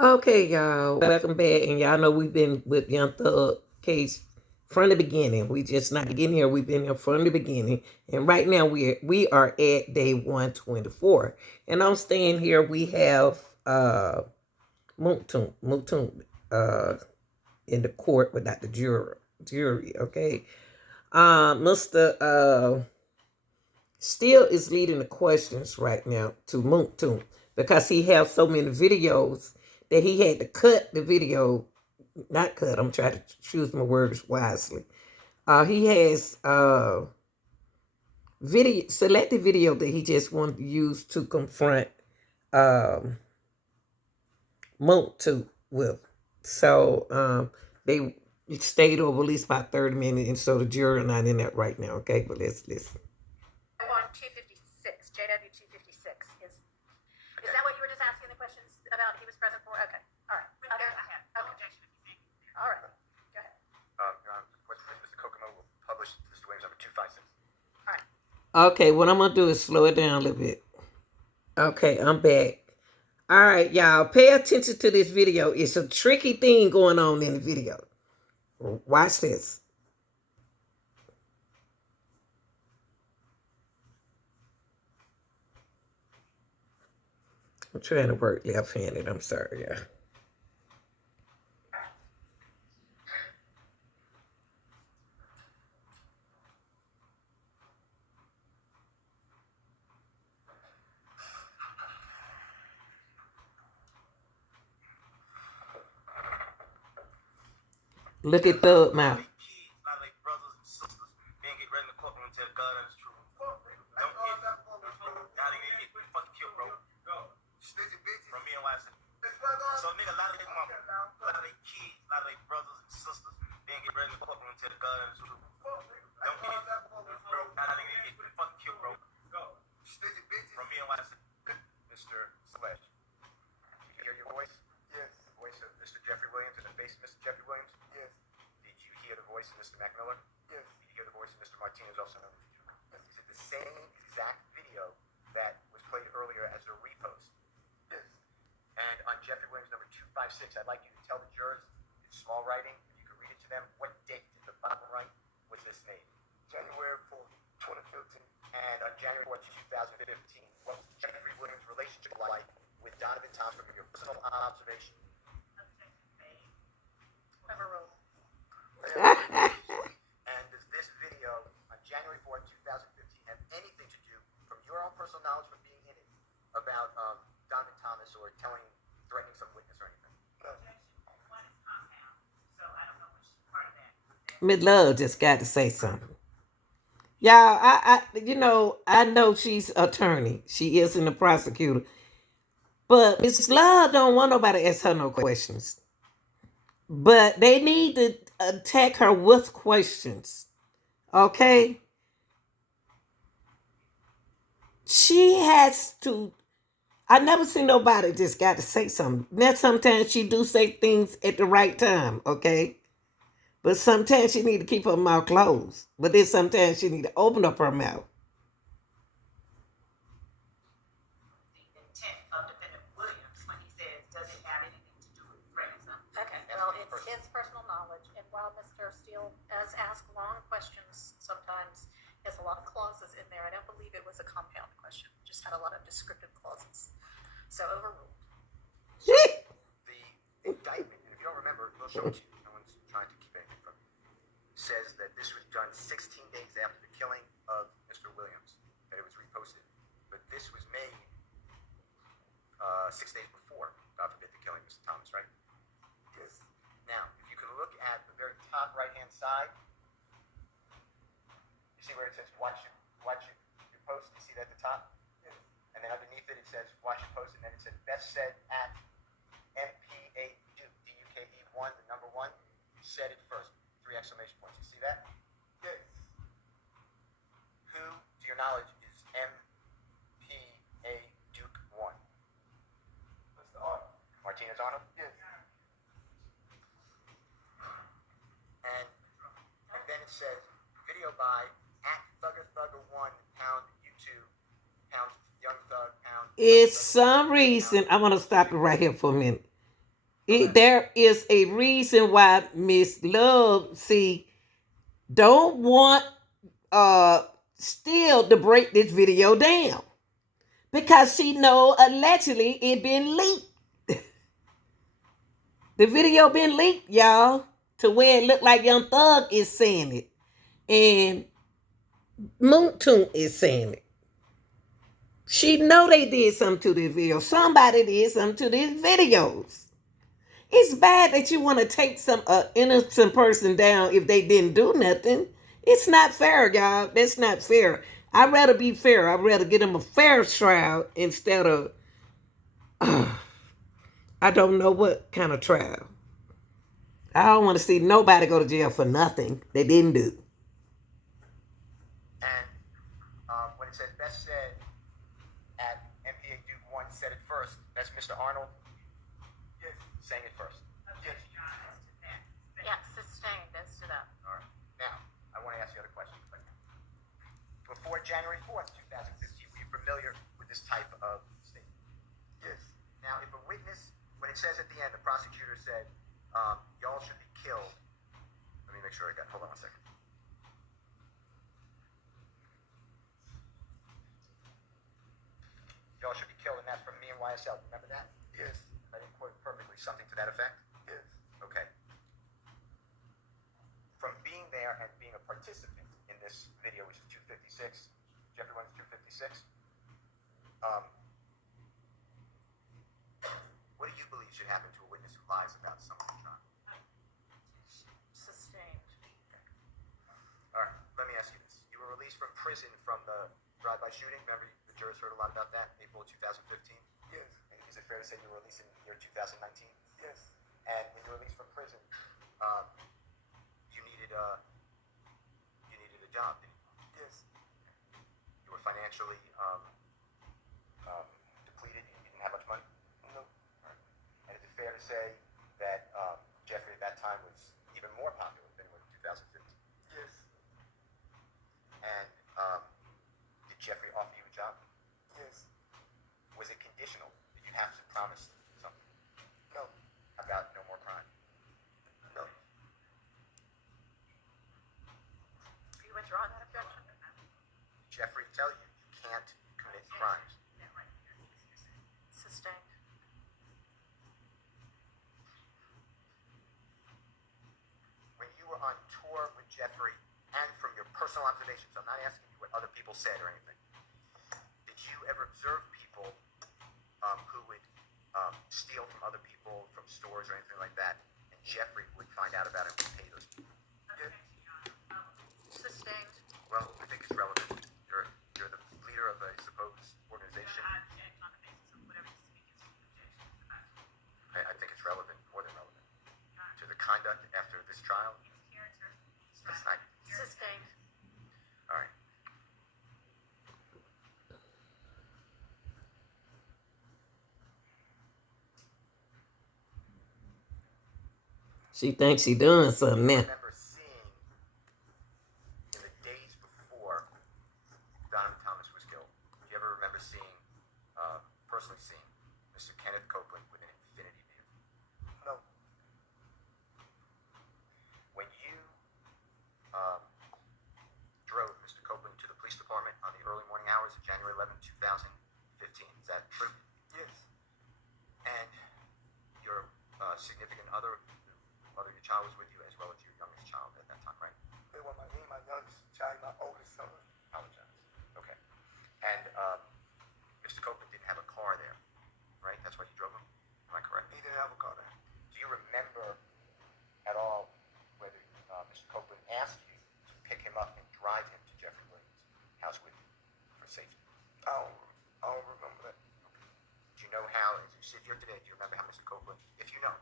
Okay, y'all, welcome back. And y'all know we've been with Young Thug case from the beginning. We just not getting here. We've been here from the beginning. And right now we are at day 124. And I'm staying here. We have Mutum in the court, but not the jury, okay? Mr. Steele is leading the questions right now to Mutum because he has so many videos that he had to cut the video. Not cut, I'm trying to choose my words wisely. He has video selected video that he just wanted to use to confront um Mutum with. So they stayed over at least about 30 minutes, and so the jury are not in that right now, okay? But let's listen. On 256, JW 256. Is that what you were just asking the questions about he was present for? Okay. All right. Other? I have no objection. All right. Go ahead. Mr. Kokomo will publish Mr. Williams number 256. All right. Okay, what I'm gonna do is slow it down a little bit. Okay, I'm back. All right, y'all, pay attention to this video. It's a tricky thing going on in the video. Watch this. I'm trying to work left-handed. I'm sorry, yeah. Look at Thug mouth. So nigga, a lot of their mama, a lot of their kids, a lot of their brothers and sisters, then get ready in the courtroom and tell the God and the truth. Don't get it, bro. Now that nigga get fucking killed, bro. From me and Watson, Mr. Slash. You hear your voice? Yes. The voice of Mr. Jeffrey Williams and the face of Mr. Jeffrey Williams? Yes. Did you hear the voice of Mr. McMillan? Yes. Did you hear the voice of Mr. Martinez, also known as Drew? Yes. Is it the same exact video that was played earlier as a repost? Yes. And on Jeffrey Williams number 256, I'd like you to tell the jurors in small writing, if you could read it to them, what date at the bottom right was this made? January 4th, 2015. And on January 4th, 2015, what was Jeffrey Williams' relationship like with Donovan Thomas from your personal observation? Overruled. And does this video on January 4th, 2015 have anything to do, from your own personal knowledge from being in it, about Donovan Thomas or threatening some witness or anything? One is compound, so I don't know which part of that. Miss Love just got to say something. Y'all, I know she's attorney. She isn't a prosecutor. But Miss Love don't want nobody to ask her no questions. But they need to attack her with questions. Okay? She has to. I never seen nobody just got to say something. Now sometimes she do say things at the right time, okay? But sometimes she need to keep her mouth closed. But then sometimes she need to open up her mouth. The intent of Defendant Williams when he says, does it have anything to do with threatening something? Okay, well, it's his personal knowledge, and while Mr. Steele does ask long questions sometimes, he has a lot of clauses in there. I don't believe it was a compound question. It just had a lot of descriptive clauses. So overruled. The indictment, and if you don't remember, we'll show it to you. No one's trying to keep anything from you. Says that this was done 16 days after the killing of Mr. Williams, that it was reposted. But this was made 6 days before, God forbid, the killing of Mr. Thomas, right? Yes. Now, if you can look at the very top right-hand side, you see where it says watch your post? You see that at the top? Yes. And then underneath it, it says watch your post, and then it says best said at MPA Duke, DUKE1, the number 1. You said it first. 3 exclamation points. You see that? Yes. Who, to your knowledge, is MPA Duke 1? That's the Arnold. Martinez Arnold? Yes. And then it says video by at Thugger1 pound YouTube pound Young Thug pound. It's some reason. I want to stop it right here for a minute. There is a reason why Miss Love, see, don't want still to break this video down because she know allegedly it been leaked. The video been leaked, y'all, to where it looked like Young Thug is saying it and Moon Toon is saying it. She know they did something to this video. Somebody did something to these videos. It's bad that you want to take some innocent person down if they didn't do nothing. It's not fair, y'all. That's not fair. I'd rather be fair. I'd rather get them a fair trial instead of I don't know what kind of trial. I don't want to see nobody go to jail for nothing they didn't do. And when it says best said at MPA Duke 1 said it first, that's Mr. Arnold? Yes. Saying it first. Yes. Yeah, sustained as to that. All right. Now, I want to ask you other questions. Before January 4th, 2015, were you familiar with this type of statement? Yes. Now, if a witness, when it says at the end, the prosecutor said, y'all should be killed. Let me make sure I got, hold on one second. Y'all should be killed, and that's from me and YSL. Remember that? Yes. I didn't quote it perfectly. Something to that effect? Yes. Okay. From being there and being a participant in this video, which is 256, Jeffrey Williams 256, what do you believe should happen to a witness who lies about something trial? Sustained. All right, let me ask you this. You were released from prison from the drive-by shooting. Remember, the jurors heard a lot about that, April 2015? Yes. And is it fair to say you were released in the year 2019? Yes. And when you were released from prison, you needed a job, didn't you? Yes. You were financially depleted. You didn't have much money? No. Right. And is it fair to say that Jeffrey at that time was even more popular than in 2015? Yes. And did Jeffrey offer you a job? Yes. Was it conditional? Did you have to promise something? No. About no more crime? No. Are you withdrawing that objection? Jeffrey tell you can't commit crimes? Sustained. When you were on tour with Jeffrey, and from your personal observations, I'm not asking you what other people said or anything, did you ever observe people who would steal from other people, from stores or anything like that, and Jeffrey would find out about it and would pay those people? Sustained. Well, I think it's relevant. You're the leader of a supposed organization. I think it's relevant, more than relevant, to the conduct after this trial. It's not. Sustained. All right. She thinks she doing something I now. remember seeing in the days before Donovan Thomas was killed. Do you ever remember seeing, personally seeing, Mr. Kenneth Copeland with an Infinity vehicle? No. When you drove Mr. Copeland to the police department on the early morning hours of January 11, 2015, is that true? Yes. And your significant other your child was with you, as well as your youngest child at that time, right? It was my youngest child, my oldest son. Apologize. Okay. And Mr. Copeland didn't have a car there, right? That's why you drove him? Am I correct? He didn't have a car there. Do you remember at all whether Mr. Copeland asked you to pick him up and drive him to Jeffrey Williams' house with you for safety? I don't remember that. Okay. Do you know how, as you sit here today, do you remember how Mr. Copeland, if you know,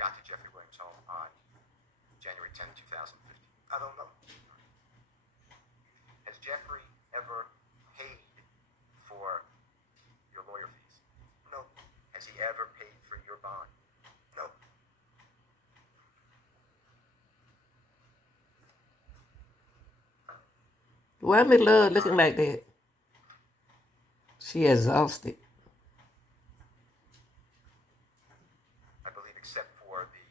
got to Jeffrey Williams' home on January 10, 2015? I don't know. Has Jeffrey ever paid for your lawyer fees? No. Has he ever paid for your bond? No. Why Miss Love looking like that? She exhausted. I believe except for the,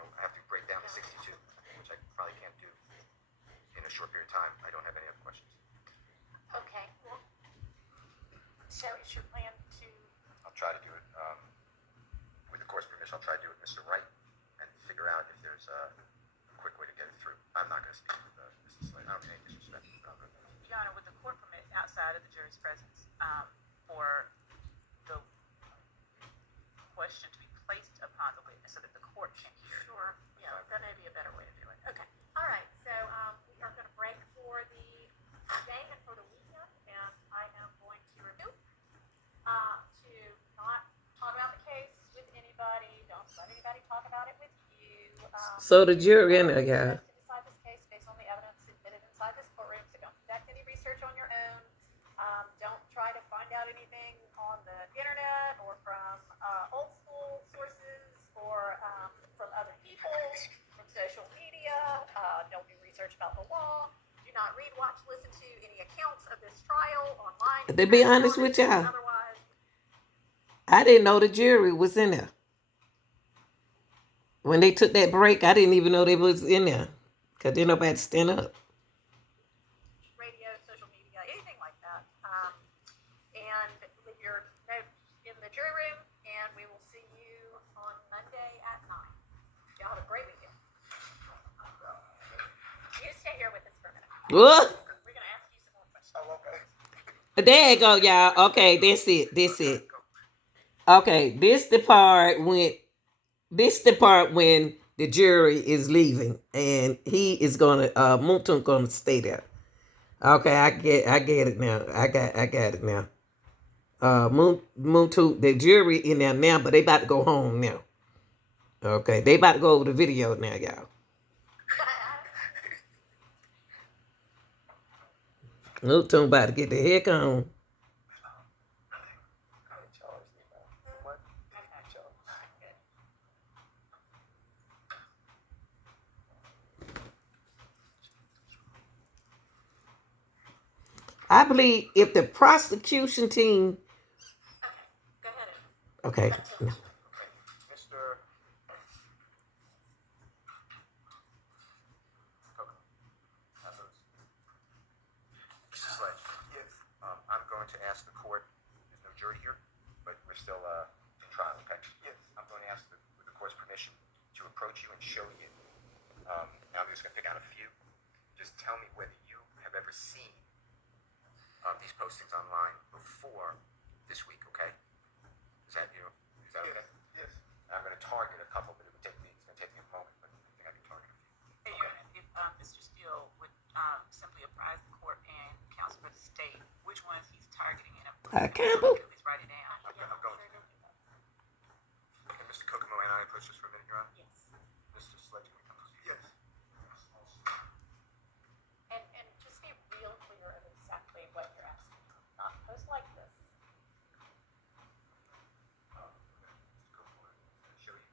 I have to break down the 62, which I probably can't do in a short period of time. I don't have any other questions. Okay, well, so is your plan to, I'll try to do it, with the court's permission, I'll try to do it with Mr. Wright and figure out if there's a quick way to get it through. I'm not going to speak with Mrs. Slade. I don't mean any disrespect. Your Honor, with the court permit outside of the jury's presence, for the question to be placed upon the witness so that the court can hear. sure, yeah, that may be a better way to do it. Okay, all right, so, we are gonna break for the day and for the weekend, and I am going to remove, to not talk about the case with anybody, don't let anybody talk about it with you. So the jury in there, yeah. To decide this case based on the evidence submitted inside this courtroom, so don't conduct any research on your own. Don't try to find out anything on the internet or from old school sources or from other people, from social media. Don't do research about the law. Do not read, watch, listen to any accounts of this trial online. To be honest with y'all, Otherwise, I didn't know the jury was in there. When they took that break, I didn't even know they was in there. Because didn't nobody stand up. radio, social media, anything like that. And leave your notes in the jury room, and we will see you on Monday at 9. Y'all have a great weekend. You stay here with us for a minute. What? We're going to ask you some more questions. Oh, okay. There you go, y'all. Okay, that's it. That's it. Okay, this the part when the jury is leaving and he is gonna Moonton gonna stay there. Okay, I get it now. I got it now. Moonton, the jury in there now, but they about to go home now. Okay, they about to go over the video now, y'all. Moonton about to get the heck on. I believe if the prosecution team, Go ahead. okay, Mr. Mrs. Slade. Yes. I'm going to ask the court, there's no jury here, but we're still in trial, okay? Yes. I'm going to ask with the court's permission to approach you and show you. Now I'm just going to pick out a few. Just tell me whether you have ever seen these postings online before this week, okay? Is that okay? Yes. I'm going to target a couple, but it's going to take me a moment, but I think I can target a few. Hey, Your Honor, if Mr. Steele would simply apprise the court and counsel for the state which ones he's targeting, and I can't believe. at least write it down. I'm going to. Can Mr. Kokomo and I approach this for a minute, Your Honor? Yes. Mr. Sledge, can we come to you? Yes. And just be real clear of exactly what you're asking. Not post like this. Show you.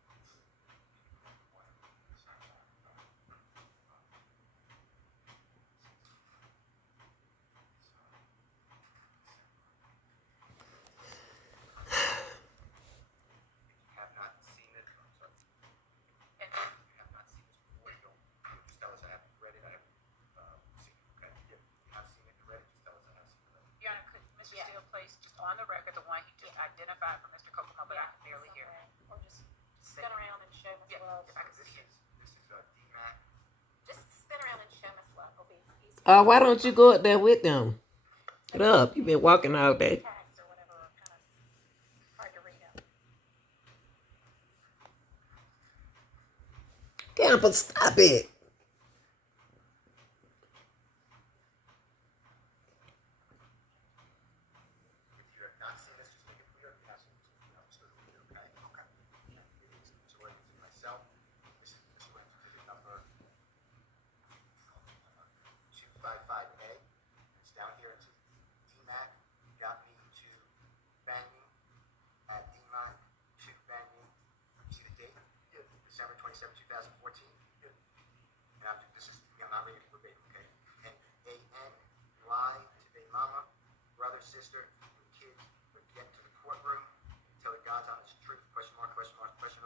Have not seen it. I'm sorry. And If you have not seen this before, you'll just tell us I haven't read it. I haven't seen it. Okay. If you have seen it and read it, just tell us I have seen it. Your Honor, could Mr. Steele place just on the record the one he just identified for Mr. Kokomo, but I can barely hear him. Or just spin around and show Miss Yeah, Love. if I can see it. This is DMAC. Just spin around and show Miss Love. It'll be easy. Why don't you go up there with them? Get up. You've been walking all day. Tags or whatever are kind of hard to read out. Campbell, stop it. If you have not seen this, just make it clear. If you have seen this, just go to the video, okay? Okay. It is Mr. Williams and myself. This is Mr. Williams' ticket number 255A. It's down here. It's DMAC. Got me to Banyan at DMAC to Banyan. You see the date? Yeah. December 27, 2014. Yeah. And I'm not reading it verbatim, okay? And A.N. lie to their mama, brother, sister, and kids, but get to the courtroom, tell the God's honest truth, question mark, question mark, question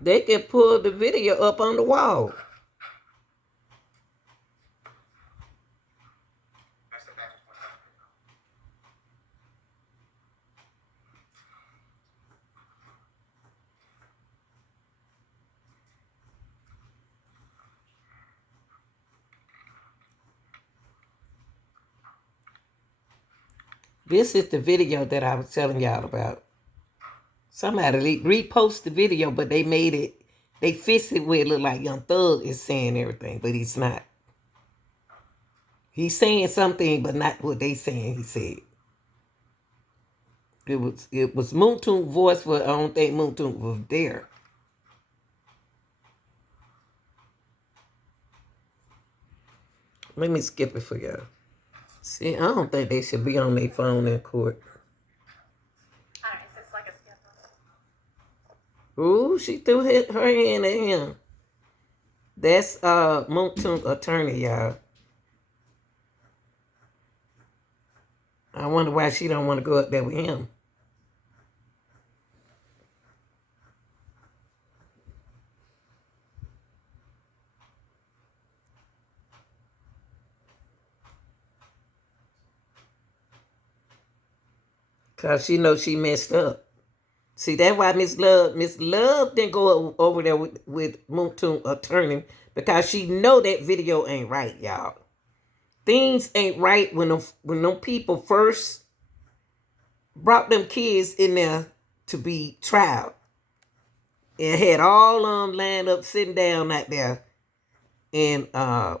They can pull the video up on the wall. This is the video that I was telling y'all about. Somebody repost the video, but they made it, they fixed it where it look like Young Thug is saying everything, but he's not. He's saying something, but not what they saying he said. It was Moontoon voice, but I don't think Moontoon was there. Let me skip it for y'all. See, I don't think they should be on their phone in court. All right, so it's like a skip. Ooh, she threw her hand at him. That's Moontoon attorney, y'all. I wonder why she don't want to go up there with him. Cause she knows she messed up. See, that's why Miss Love didn't go over there with Moontoon attorney, because she know that video ain't right, y'all. Things ain't right when them people first brought them kids in there to be tried, and had all of them lined up sitting down out there and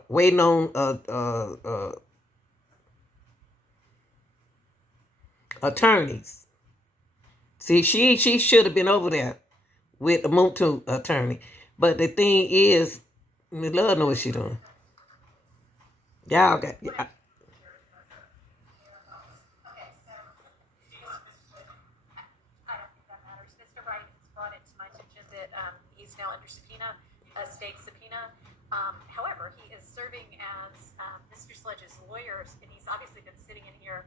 waiting on attorneys. See, she should have been over there with the Moontoon attorney. But the thing is, Miss Love know what she doing. Y'all got. I don't think that matters. Mr. Wright has brought it to my attention that he's now under subpoena, a state subpoena. However, he is serving as Mr. Sledge's lawyers, and he's obviously been sitting in here.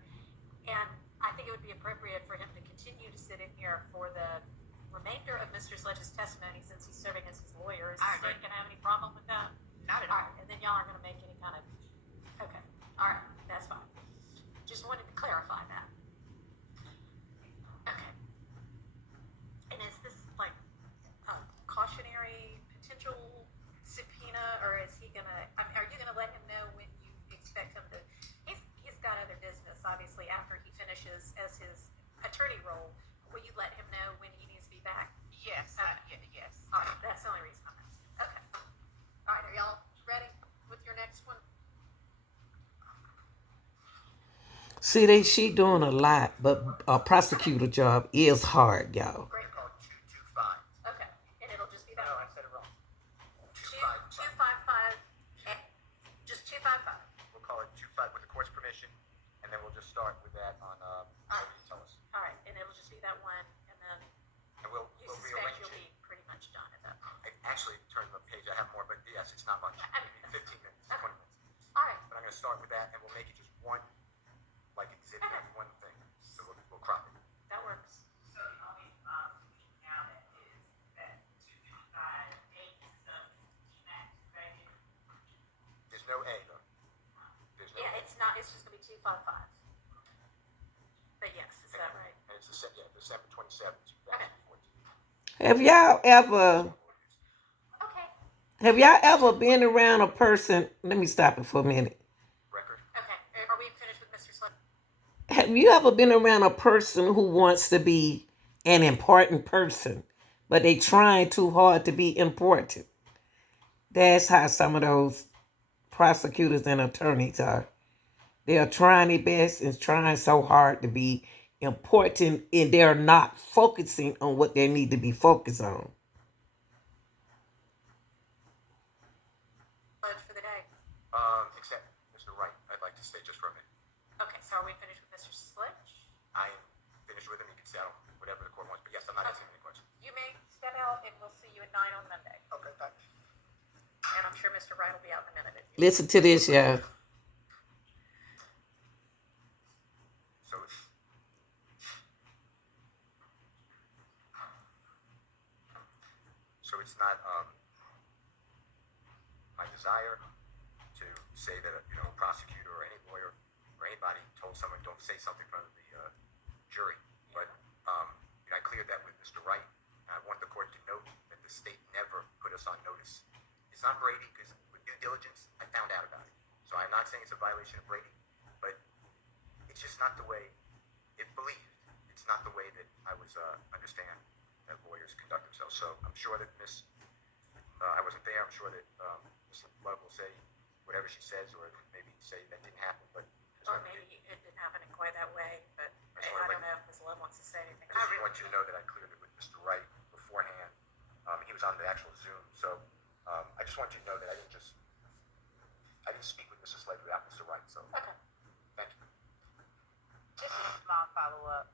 And I think it would be appropriate for him to continue to sit in here for the remainder of Mr. Sledge's testimony, since he's serving as his lawyer. Is the state going to have any problem with that? Not at All all. right, and then y'all aren't going to make any kind of. Okay, all right, that's fine. Just wanted to clarify that. Okay. And is this like a cautionary potential subpoena, or is he gonna? I mean, are you gonna let him know when you expect him to? He's got other business, obviously, after he finishes as his attorney role. Will you let him know when he needs to be back? Yes. Yes. All right, that's the only reason I'm asking. Okay. All right, are y'all ready with your next one? See, she doing a lot, but a prosecutor job is hard, y'all. Great. Call 225. Okay, and it'll just be that. No, one. I said it wrong. 255. Just 255. We'll call it 25 with the court's permission, and then we'll just start with that on whatever you tell us. All right, and it'll just be that one, and then And we'll you suspect rearrange you'll it. be pretty much done at that point. I actually turned the page. I have more, but yes, it's not much. Maybe 15 minutes, 20 minutes. All right. But I'm going to start with that, and we'll make it just one, like exhibit, Okay. one thing. So we'll crop it. That works. So the only now that is that 255 There's no A, though. There's no Yeah, A. it's not. It's just gonna be 255. But yes, is that right? And it's December 27, 2014. Have y'all ever Okay. been around a person? Let me stop it for a minute. Record? Okay. Are we finished with Mr. Sledge? Have you ever been around a person who wants to be an important person, but they trying too hard to be important? That's how some of those prosecutors and attorneys are. They are trying their best and trying so hard to be important, and they're not focusing on what they need to be focused on. Sledge for the day. Except Mr. Wright, I'd like to stay just for a minute. Okay. So are we finished with Mr. Sledge? I am finished with him. You can settle whatever the court wants. But yes, I'm not answering any questions. You may step out, and we'll see you at 9 on Monday. Okay, thanks. And I'm sure Mr. Wright will be out in a minute. Listen to this, y'all. So So it's not my desire to say that a prosecutor or any lawyer or anybody told someone don't say something in front of the jury, but I cleared that with Mr. Wright, and I want the court to note that the state never put us on notice. It's not Brady, because with due diligence I found out about it. So I'm not saying it's a violation of Brady, but it's just not the way, if believed, it's not the way that I was understand that lawyers conduct themselves. So I'm sure that I wasn't there. I'm sure that Ms. Love will say whatever she says, or maybe say that didn't happen. But Or maybe it didn't happen in quite that way, but I don't know if Ms. Love wants to say anything. I just want you to know that I cleared it with Mr. Wright beforehand. He was on the actual Zoom, so I just want you to know that I didn't speak with Mrs. Slade without Mr. Wright. So Okay. thank you. Just a small follow-up.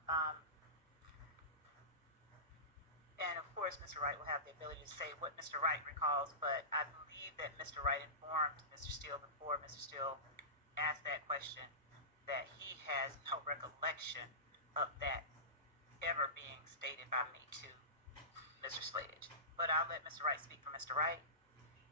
And of course, Mr. Wright will have the ability to say what Mr. Wright recalls, but I believe that Mr. Wright informed Mr. Steele before Mr. Steele asked that question that he has no recollection of that ever being stated by me to Mr. Sledge. But I'll let Mr. Wright speak for Mr. Wright.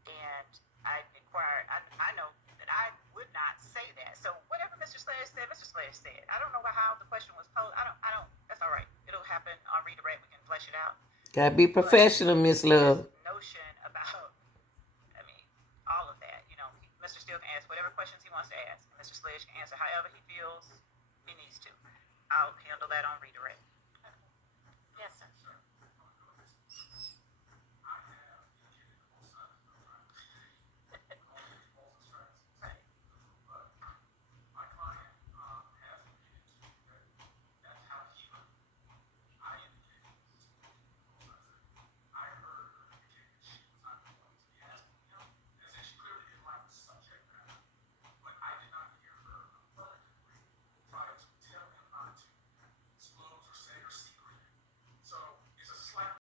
And I know that I would not say that. So whatever Mr. Sledge said, Mr. Sledge said. I don't know how the question was posed. I don't, that's all right. It'll happen on redirect. We can flesh it out. Gotta be professional, Miss Love. Notion about, all of that. Mr. Steele can ask whatever questions he wants to ask. Mr. Sledge can answer however he feels he needs to. I'll handle that on redirect.